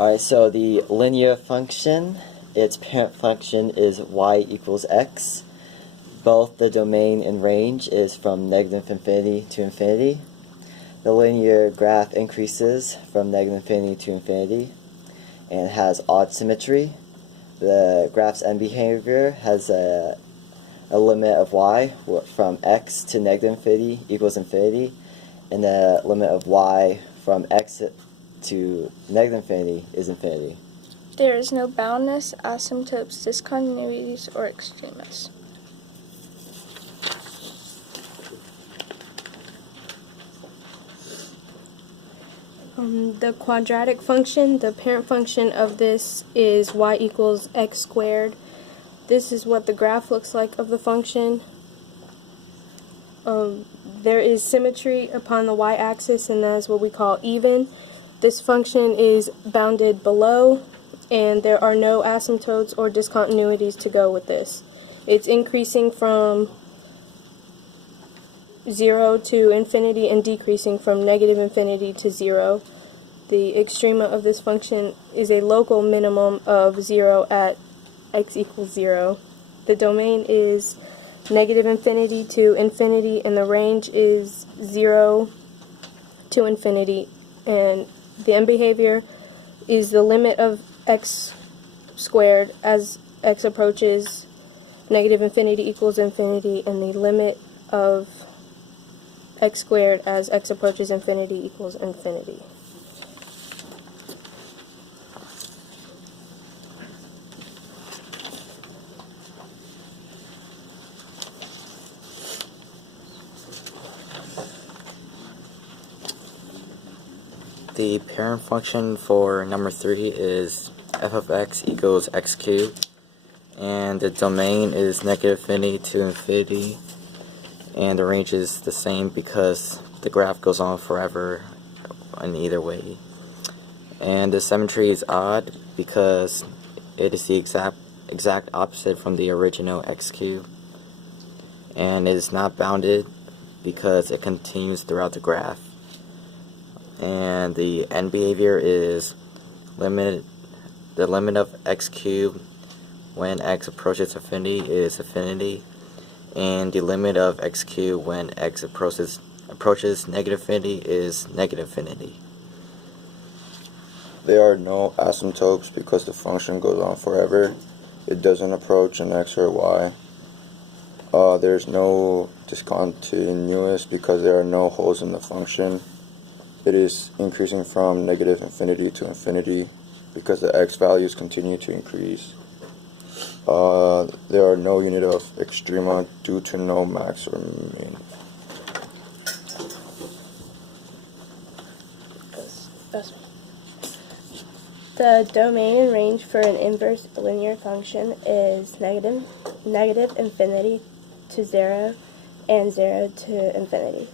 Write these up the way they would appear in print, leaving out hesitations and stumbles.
Alright, so the linear function, its parent function is y equals x. Both the domain and range is from negative infinity to infinity. The linear graph increases from negative infinity to infinity and has odd symmetry. The graph's end behavior has a limit of y from x to negative infinity equals infinity, and the limit of y from x to negative infinity is infinity. There is no boundness, asymptotes, discontinuities, or extremas. The quadratic function, the parent function of this is y equals x squared. This is what the graph looks like of the function. There is symmetry upon the y-axis, and that is what we call even. This function is bounded below, and there are no asymptotes or discontinuities to go with this. It's increasing from 0 to infinity and decreasing from negative infinity to 0. The extrema of this function is a local minimum of 0 at x equals 0. The domain is negative infinity to infinity, and the range is 0 to infinity. And the end behavior is the limit of x squared as x approaches negative infinity equals infinity, and the limit of x squared as x approaches infinity equals infinity. The parent function for number 3 is f of x equals x cubed, and the domain is negative infinity to infinity, and the range is the same because the graph goes on forever in either way. And the symmetry is odd because it is the exact opposite from the original x cubed, and it is not bounded because it continues throughout the graph. And the end behavior is the limit of x cubed when x approaches infinity is infinity, and the limit of x cubed when x approaches negative infinity is negative infinity. There are no asymptotes because the function goes on forever. It doesn't approach an x or y. There's no discontinuous because there are no holes in the function. It is increasing from negative infinity to infinity because the x values continue to increase. There are no unit of extrema due to no max or min. The domain and range for an inverse linear function is negative infinity to 0 and 0 to infinity.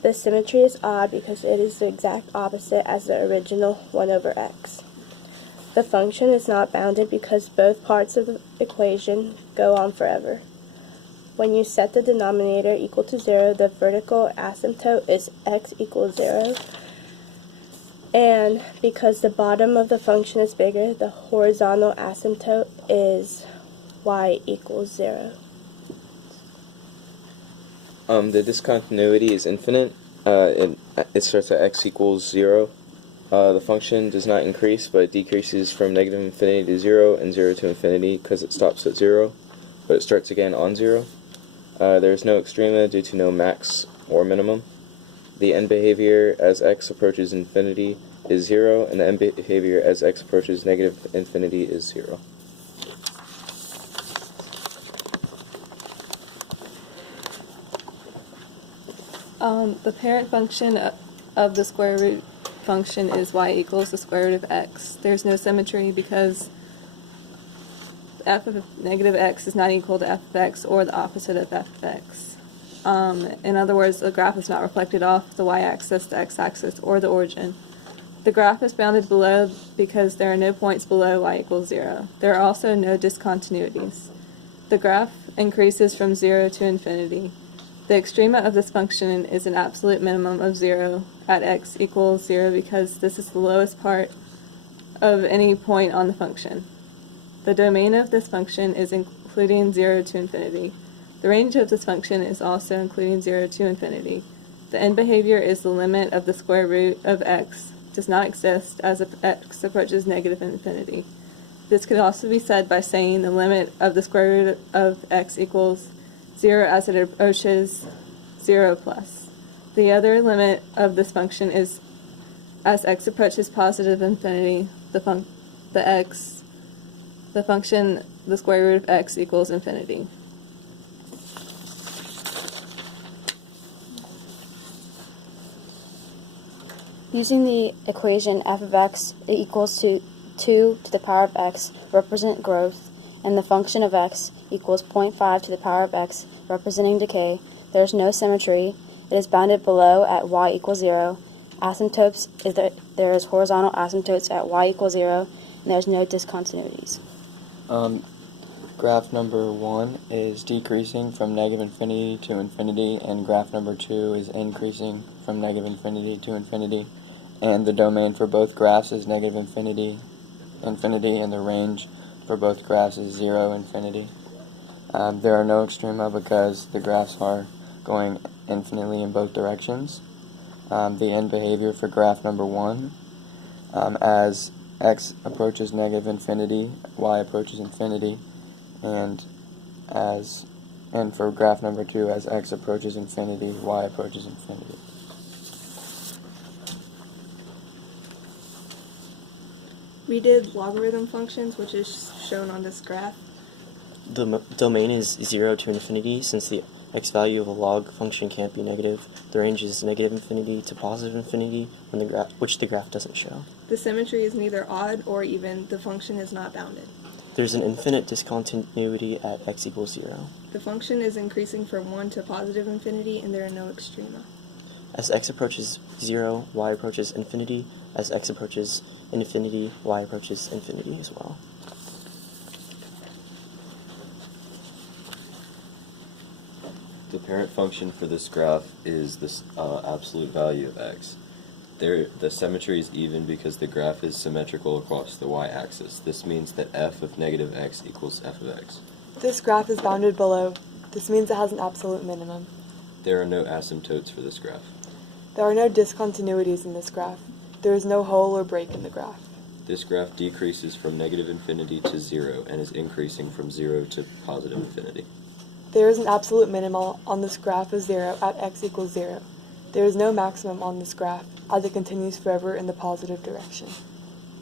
The symmetry is odd because it is the exact opposite as the original 1 over x. The function is not bounded because both parts of the equation go on forever. When you set the denominator equal to 0, the vertical asymptote is x equals 0. And because the bottom of the function is bigger, the horizontal asymptote is y equals 0. The discontinuity is infinite. It starts at x equals 0. The function does not increase, but it decreases from negative infinity to 0 and 0 to infinity because it stops at 0, but it starts again on 0. There is no extrema due to no max or minimum. The end behavior as x approaches infinity is 0, and the end behavior as x approaches negative infinity is 0. The parent function of the square root function is y equals the square root of x. There's no symmetry because f of negative x is not equal to f of x or the opposite of f of x. In other words, the graph is not reflected off the y-axis, the x-axis, or the origin. The graph is bounded below because there are no points below y equals 0. There are also no discontinuities. The graph increases from 0 to infinity. The extrema of this function is an absolute minimum of 0 at x equals 0 because this is the lowest part of any point on the function. The domain of this function is including 0 to infinity. The range of this function is also including 0 to infinity. The end behavior is the limit of the square root of x does not exist as x approaches negative infinity. This could also be said by saying the limit of the square root of x equals 0 as it approaches 0 plus. The other limit of this function is as x approaches positive infinity, the function, the square root of x equals infinity. Using the equation f of x equals to 2 to the power of x represent growth, and the function of x equals 0.5 to the power of x representing decay, there is no symmetry. It is bounded below at y equals 0. Asymptotes is there is horizontal asymptotes at y equals 0, and there is no discontinuities. Graph number 1 is decreasing from negative infinity to infinity, and graph number 2 is increasing from negative infinity to infinity. And the domain for both graphs is negative infinity, and the range for both graphs is 0, infinity. There are no extrema because the graphs are going infinitely in both directions. The end behavior for graph number 1, as x approaches negative infinity, y approaches infinity, and for graph number 2, as x approaches infinity, y approaches infinity. We did logarithm functions, which is shown on this graph. The domain is 0 to infinity. Since the x value of a log function can't be negative, the range is negative infinity to positive infinity, which the graph doesn't show. The symmetry is neither odd or even. The function is not bounded. There's an infinite discontinuity at x equals 0. The function is increasing from 1 to positive infinity, and there are no extrema. As x approaches 0, y approaches infinity. As x approaches infinity, y approaches infinity as well. The parent function for this graph is this absolute value of x. The symmetry is even because the graph is symmetrical across the y-axis. This means that f of negative x equals f of x. This graph is bounded below. This means it has an absolute minimum. There are no asymptotes for this graph. There are no discontinuities in this graph. There is no hole or break in the graph. This graph decreases from negative infinity to 0 and is increasing from 0 to positive infinity. There is an absolute minimum on this graph of 0 at x equals 0. There is no maximum on this graph, as it continues forever in the positive direction.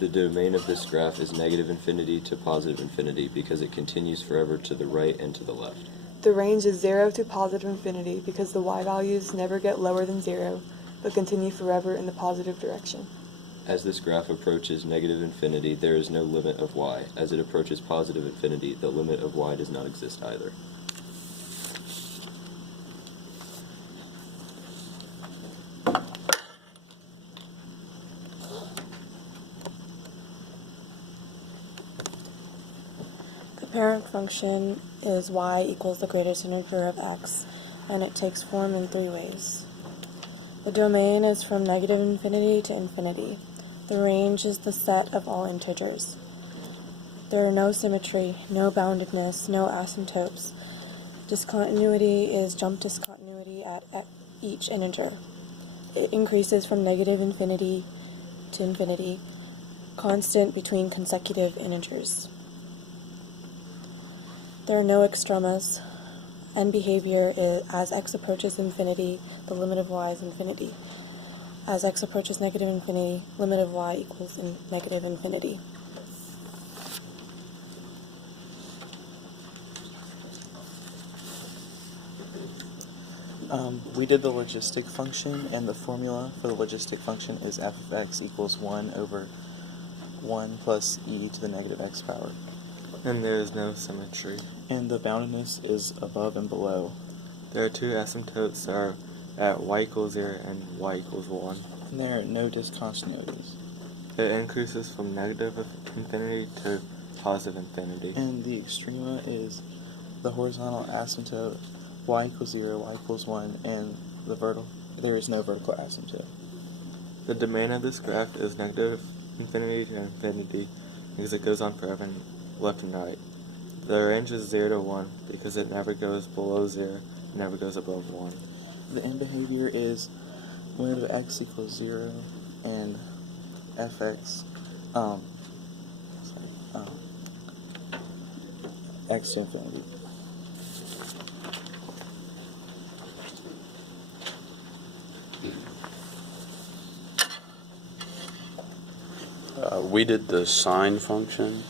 The domain of this graph is negative infinity to positive infinity because it continues forever to the right and to the left. The range is 0 to positive infinity because the y values never get lower than 0, but continue forever in the positive direction. As this graph approaches negative infinity, there is no limit of y. As it approaches positive infinity, the limit of y does not exist either. The parent function is y equals the greatest integer of x, and it takes form in 3 ways. The domain is from negative infinity to infinity. The range is the set of all integers. There are no symmetry, no boundedness, no asymptotes. Discontinuity is jump discontinuity at each integer. It increases from negative infinity to infinity, constant between consecutive integers. There are no extremas. End behavior is as x approaches infinity, the limit of y is infinity. As x approaches negative infinity, limit of y equals negative infinity. We did the logistic function, and the formula for the logistic function is f of x equals 1 over 1 plus e to the negative x power. And there is no symmetry. And the boundedness is above and below. There are 2 asymptotes that are at y equals 0 and y equals 1. And there are no discontinuities. It increases from negative infinity to positive infinity. And the extrema is the horizontal asymptote y equals 0, y equals 1, and there is no vertical asymptote. The domain of this graph is negative infinity to infinity because it goes on forever and left and right. The range is 0 to 1 because it never goes below 0, it never goes above 1. The end behavior is limit of x equals 0 and fx x to infinity. We did the sine function.